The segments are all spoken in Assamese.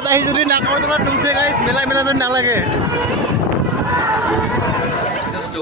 মেলাত আহি যদি নাকৰ তলত নুঠে গাইছ মেলা যদি নালাগে।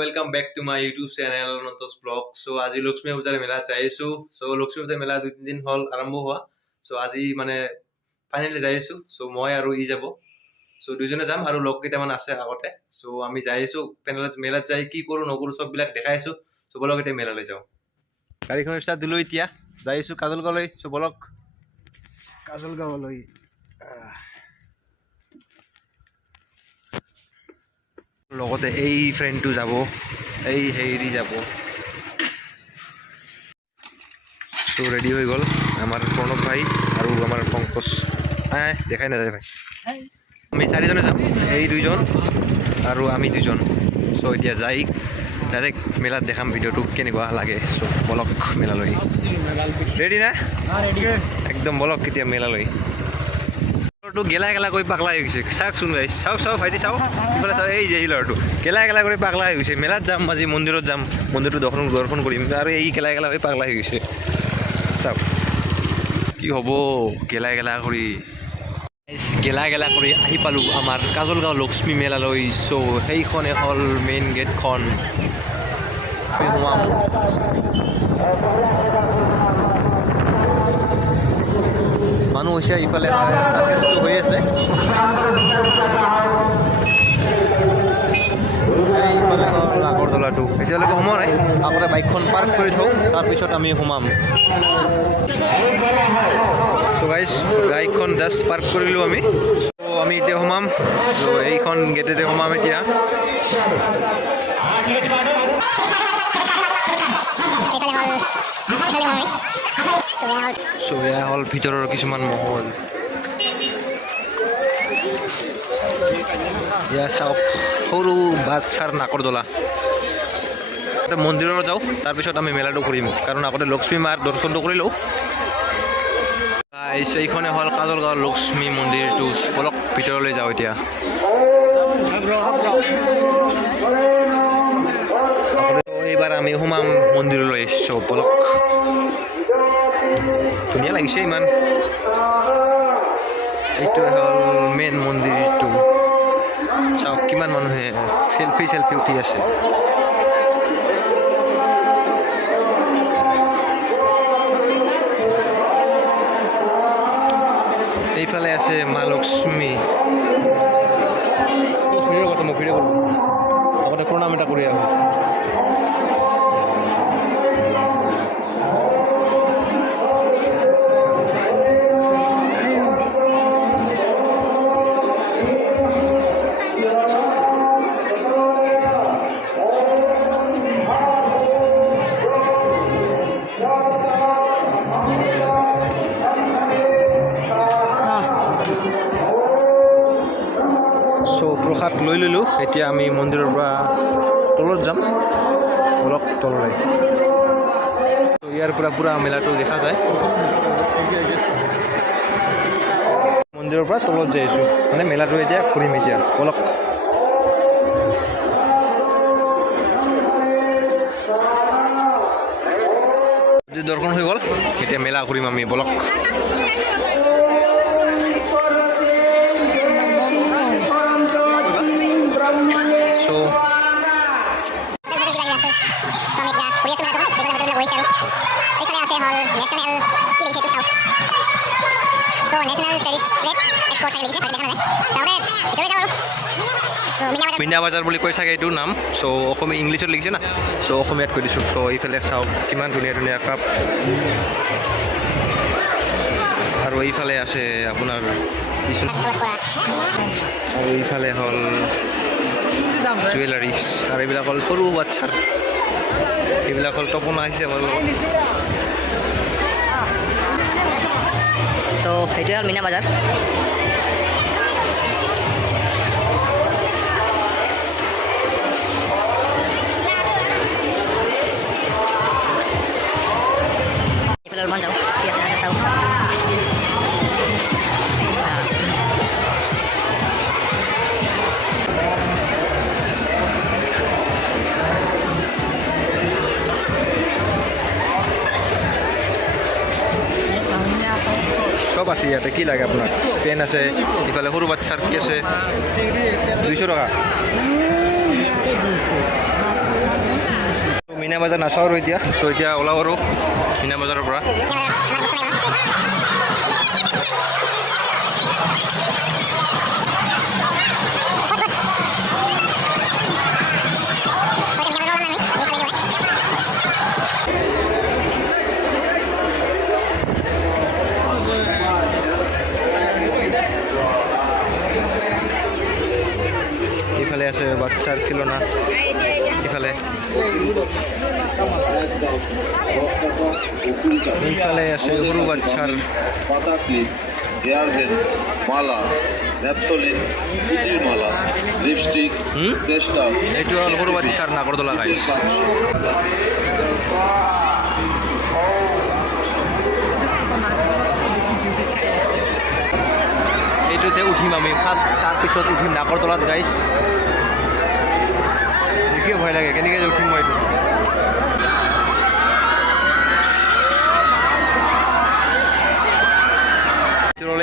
Welcome back to my YouTube channel নতস ব্লগ। চ' আজি লক্ষ্মী পূজাৰ মেলাত যাই আছোঁ। চ' লক্ষ্মী পূজাৰ মেলা 2-3 দিন হ'ল আৰম্ভ হোৱা। চ' আজি মানে ফাইনেলি যাই আছোঁ। চ' মই আৰু ই যাব। চ' দুজনে যাম আৰু লগ কেইটামান আছে আগতে। চ' আমি যাই আছোঁ মেলাত যাই কি কৰোঁ নকৰোঁ চববিলাক দেখাই আছোঁ। চ' বলক এতিয়া মেলালৈ যাওঁ। গাড়ীখন ষ্টাৰ্ট দিলোঁ এতিয়া যাই আছোঁ কাজলগাঁৱলৈ। চ' বলক কাজলগাঁৱলৈ। লগতে এই ফ্ৰেণ্ডটো যাব, এই হেৰি যাব। চ' ৰেডি হৈ গ'ল আমাৰ প্ৰণৱ ভাই আৰু আমাৰ পংকজ। দেখাই নাযায় ভাই। আমি 4জনে যাম, এই 2জন আৰু আমি 2জন। চ' এতিয়া যাই ডাইৰেক্ট মেলাত দেখাম ভিডিঅ'টো কেনেকুৱা লাগে। চ' বলক মেলালৈ। ৰেডি না? একদম বলক কেতিয়া মেলালৈ। ল'ৰাটো গেলা কৰি পাগলা হৈ গৈছে। চাওকচোন গাইছ, চাওক ভাইটি চাওক, ইফালে চাওক। এই যে এই ল'ৰাটো গেলা কৰি পাগলা হৈ গৈছে। মেলাত যাম আজি, মন্দিৰত যাম, মন্দিৰটো দৰ্শন কৰিম আৰু এই গেলা হৈ পাগলা হৈ গৈছে। চাওক কি হ'ব গেলা কৰি। গেলা কৰি আহি পালোঁ আমাৰ কাজলগাঁও লক্ষ্মী মেলালৈ। চ' সেইখনে হ'ল মেইন গেটখন। আমি সোমাম। মানুহ হৈছে ইফালে চাৰ্কাছটো হৈ আছে। এইফালে হ'ল আগৰতলাটো। এতিয়ালৈকে সোমোৱা নাই, আগতে বাইকখন পাৰ্ক কৰি থওঁ তাৰপিছত আমি সোমাম। চ' গাইজ বাইকখন জাষ্ট পাৰ্ক কৰিলোঁ আমি। চ' আমি এতিয়া সোমাম। চ' এইখন গেটেৰে সোমাম এতিয়া। চ' এয়া হ'ল ভিতৰৰ কিছুমান মহল। এয়া চাওক সৰু বাচ্ছাৰ নাকৰ দলা। মন্দিৰত যাওঁ তাৰপিছত আমি মেলাটো কৰিম, কাৰণ আগতে লক্ষ্মী মাৰ দৰ্শনটো কৰি লওঁ। এইখনে হ'ল কাজলগাঁও লক্ষ্মী মন্দিৰটো। বলক ভিতৰলৈ যাওঁ এতিয়া। এইবাৰ আমি সোমাম মন্দিৰলৈ। চ' বলক। ধুনীয়া লাগিছে ইমান। এইটো হ'ল মেইন মন্দিৰটো। চাওক কিমান মানুহে চেলফি উঠি আছে। এইফালে আছে মা লক্ষ্মী। মই ভিডিঅ' কৰোঁ, আগতে প্ৰণাম এটা কৰি আহোঁ। চ' প্ৰসাদ লৈ ল'লোঁ। এতিয়া আমি মন্দিৰৰ পৰা তলত যাম, অলপ তললৈ। ইয়াৰ পৰা পূৰা মেলাটো দেখা যায়। মন্দিৰৰ পৰা তলত যাই আছোঁ, মানে মেলাটো এতিয়া ঘূৰিম এতিয়া। অলপ দৰ্শন হৈ গ'ল, এতিয়া মেলা ঘূৰিম আমি। বলক। মিনা বজাৰ বুলি কৈ চাগে এইটো নাম। চ' অসমীয়া ইংলিছত লিখিছে না, চ' অসমীয়াত কৈ দিছোঁ। চ' এইফালে চাওক কিমান ধুনীয়া কাপ। আৰু এইফালে আছে আপোনাৰ আৰু এইফালে হ'ল জুৱেলাৰিজ। আৰু এইবিলাক হ'ল সৰু বাচ্ছাৰ, এইবিলাক হ'ল তপনা আহিছে আমাৰ লগত। চ' সেইটোৱে হ'ল মিনা বজাৰ। এইফালে যাওঁ কি আছে চাওঁ। সব আছে ইয়াতে কি লাগে আপোনাক পেন আছে ইফালে সৰু বাচ্চাৰ কি আছে 200 টকা মিনা বজাৰ নাচাওঁ আৰু এতিয়া চ' এতিয়া ওলাওঁ আৰু মিনা বজাৰৰ পৰা ইফালে আছে বাচ্চাৰ খিলনা ইফালে এইফালে আছে সৰু বাচ্চাৰ পাতা ক্লিপ হেয়াৰ বেল মালা ন্যাপথলিন পুতিৰ মালা লিপস্টিক টেস্টাৰ এইটো হ'ল সৰু বাচ্চাৰ নাগৰদলা গাইছ এইটোতে উঠিম আমি ফাৰ্ষ্ট তাৰপিছত উঠিম নাগৰদলাত গাইছ দেখিয়ে ভয় লাগে কেনেকৈ যে উঠিম মই এইটো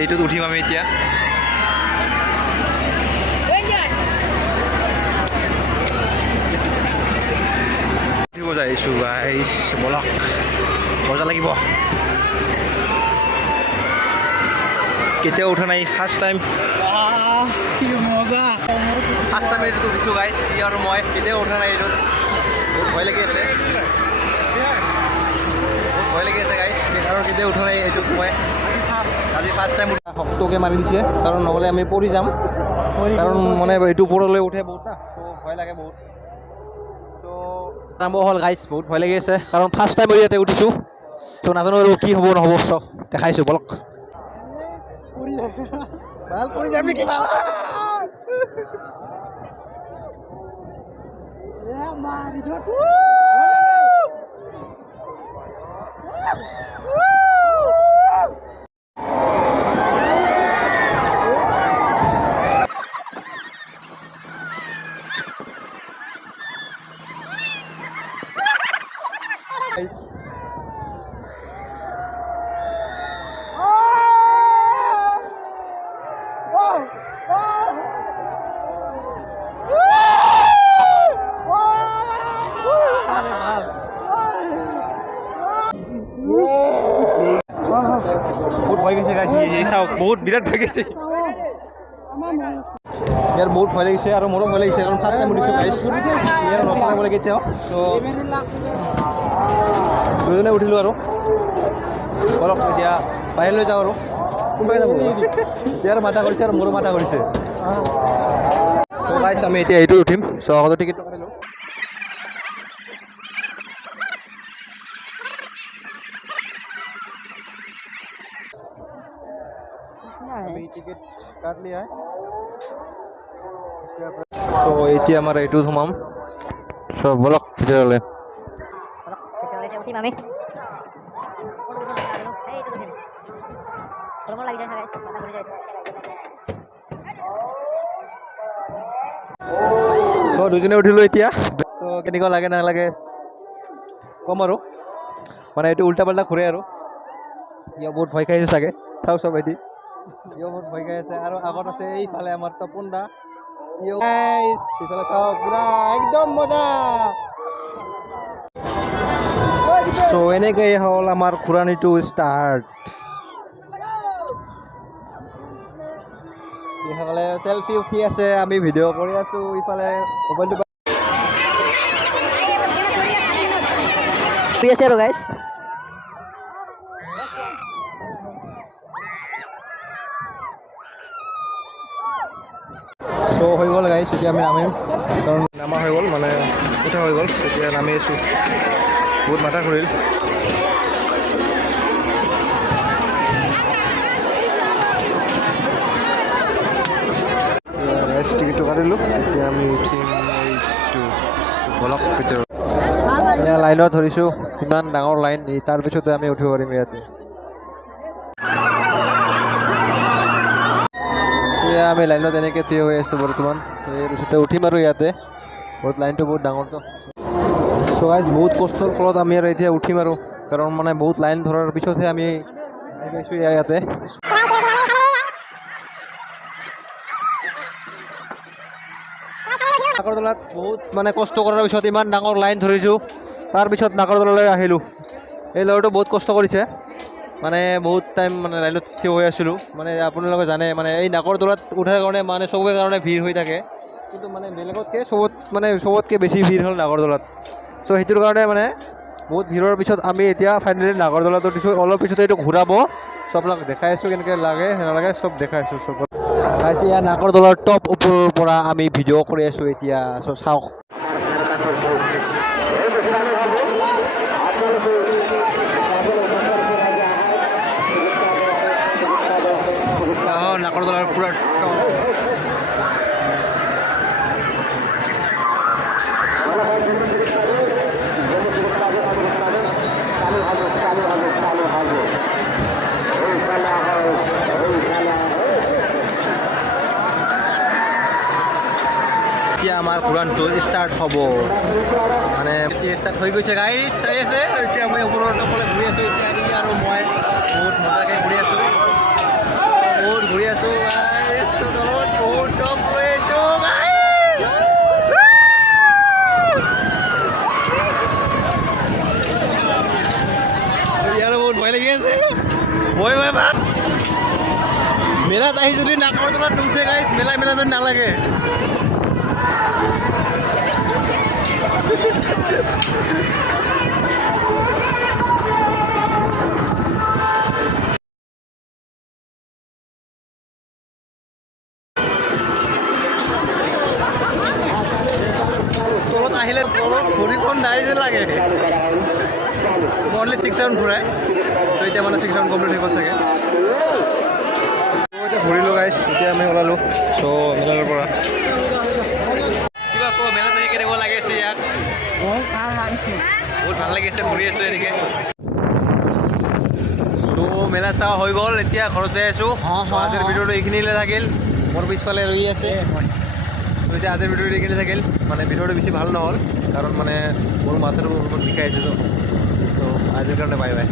এইটোত উঠিম আমি এতিয়া উঠিব যাইছোঁ গাইছ বলক মজা লাগিব কেতিয়াও উঠা নাই ফাৰ্ষ্ট টাইম ফাৰ্ষ্ট টাইম এইটোত উঠিছোঁ গাইছ ই আৰু মই কেতিয়াও উঠা নাই এইটোত বহুত ভয় লাগি আছে গাইছ আৰু কেতিয়াও উঠা নাই এইটোত মই আজি ফাৰ্ষ্ট টাইম শক্তকৈ মাৰি দিছে কাৰণ নহ'লে আমি পৰি যাম কাৰণ মানে এইটো ওপৰলৈ উঠে বহুত না ত' ভয় লাগে বহুত ত' আৰম্ভ হ'ল গাইছ বহুত ভয় লাগি আছে কাৰণ ফাৰ্ষ্ট টাইম ইয়াতে উঠিছোঁ ত' নাজানো আৰু কি হ'ব নহ'ব চব দেখাইছোঁ বলক ভাল পৰি যাম নেকি বহুত ভয় গৈছে গাইছে এই চাওক বহুত বিৰাট ভয় গৈছে ইয়াৰ বহুত ভয় লাগিছে আৰু মোৰো ভয় লাগিছে কাৰণ ফাৰ্ষ্ট টাইম উঠিছোঁ গাইছ ইয়াৰ নথকা বোলে কেতিয়াও ত' দুজনে উঠিলোঁ আৰু বলক এতিয়া বাহিৰলৈ যাওঁ আৰু কোনফালে যাব ইয়াৰ মাথা কৰিছে আৰু মোৰো মাথা কৰিছে ত' গাইছ আমি এতিয়া এইটো উঠিম চ' আগতে টিকেটটো কাটিলোঁ अभी टिकट काट लिया है सो এতিয়া আমাৰ এইটো সোমাম সব বলক তেতিয়াহ'লে উঠিম আমি সো দুজনে উঠিলোঁ এতিয়া তো কেনেকুৱা লাগে নালাগে কম আৰু মানে এইটো উল্টা পাল্টা ঘূৰে আৰু ইয়া বহুত ভয় খাইছে চাগে চাওঁ চব এটি ইও বহুত ভয় খাই আছে আৰু আগত আছে এইফালে আমাৰ তপন দা ইও গাইছ ইফালে চাওক পুৰা একদম মজা চ' এনেকৈ হ'ল আমাৰ ঘূৰাণীটো ষ্টাৰ্ট ইফালে চেলফি উঠি আছে আমি ভিডিঅ' কৰি আছোঁ ইফালে মোবাইলটো আছে আৰু গাইছ চ' হৈ গ'ল গাইছ এতিয়া আমি নামিম কাৰণ নামা হৈ গ'ল মানে উঠা হৈ গ'ল এতিয়া নামি আছোঁ বহুত মাথা ঘূৰিল গাইছ টিকেটটো কাটিলোঁ এতিয়া আমি উঠিম এইটো বলক ভিতৰত এয়া লাইনত ধৰিছোঁ ইমান ডাঙৰ লাইন তাৰপিছতে আমি উঠিব পাৰিম ইয়াতে এতিয়া আমি লাইনত এনেকৈ থিয় হৈ আছোঁ বৰ্তমান এই পিছতে উঠিম আৰু ইয়াতে বহুত লাইনটো বহুত ডাঙৰটো চ' গাইছ বহুত কষ্টৰ ফলত আমি আৰু এতিয়া উঠিম আৰু কাৰণ মানে বহুত লাইন ধৰাৰ পিছতহে আমি আহি পাইছোঁ ইয়াতে নাগৰদোলাত বহুত মানে কষ্ট কৰাৰ পিছত ইমান ডাঙৰ লাইন ধৰিছোঁ, তাৰপিছত নাগৰদোলালৈ আহিলোঁ। এই ল'ৰাটো বহুত কষ্ট কৰিছে, মানে বহুত টাইম মানে লাইনত থিয় হৈ আছিলোঁ। মানে আপোনালোকে জানে মানে এই নাগৰদোলাত উঠাৰ কাৰণে মানে চবৰে কাৰণে ভিৰ হৈ থাকে, কিন্তু মানে বেলেগতকৈ চবতকৈ বেছি ভিৰ হ'ল নাগৰদোলাত। চ' সেইটোৰ কাৰণে মানে বহুত ভিৰৰ পিছত আমি এতিয়া ফাইনেলি নাগৰদোলাত উঠিছোঁ। অলপ পিছতে এইটো ঘূৰাব, চ' আপোনাক দেখাই আছোঁ কেনেকৈ লাগে নালাগে চব দেখাই আছোঁ। চব গাইছ এয়া নাগৰদোলাৰ টপ ওপৰৰ পৰা আমি ভিডিঅ' কৰি আছোঁ এতিয়া, চ' চাওক। নাগৰদোলাৰ পুৰা এতিয়া আমাৰ ঘূৰণটো ষ্টাৰ্ট হ'ব, মানে এতিয়া ষ্টাৰ্ট হৈ গৈছে গাইছ, চাই আছে। এতিয়া মই ওপৰৰ টপলৈ ঘূৰি আছোঁ, এতিয়া আৰু মই বহুত মজাকৈ ঘূৰি আছোঁ, বহুত ঘূৰি আছোঁ গাইছ। তলত বহুত টপ লৈ আছোঁ গাইছ। ইয়াৰো বহুত ভয় লাগি আছে, ভয় ভাব মেলাত আহি যদি নাগৰদোলাত নুঠে গাইছ, মেলা যদি নালাগে। তলত আহিলে তলত ভৰিখন দাই যেন লাগে। অনলি 6 ৰাউণ্ড ঘূৰাই, তো এতিয়া মানে 6 ৰাউণ্ড কমপ্লিট হৈ গ'ল চাগে। এতিয়া ঘূৰিলোঁ গাইছ, এতিয়া আমি ওলালোঁ চ' মেলাৰ পৰা। কিবা আকৌ মেলাত আহি কেনেকুৱা লাগিছে ইয়াক? বহুত ভাল লাগিছে, ঘূৰি আছোঁ এনেকৈ। চ' মেলা চোৱা হৈ গ'ল, এতিয়া ঘৰত যাই আছোঁ। আজিৰ ভিডিঅ'টো এইখিনিলৈ থাকিল, মোৰ পিছফালে ৰৈ আছে। এতিয়া আজিৰ ভিডিঅ'টো এইখিনি থাকিল, মানে ভিডিঅ'টো বেছি ভাল নহ'ল কাৰণ মানে মোৰ মাথাটো বিষাই আছে। ত' আজিৰ কাৰণে বাই বাই।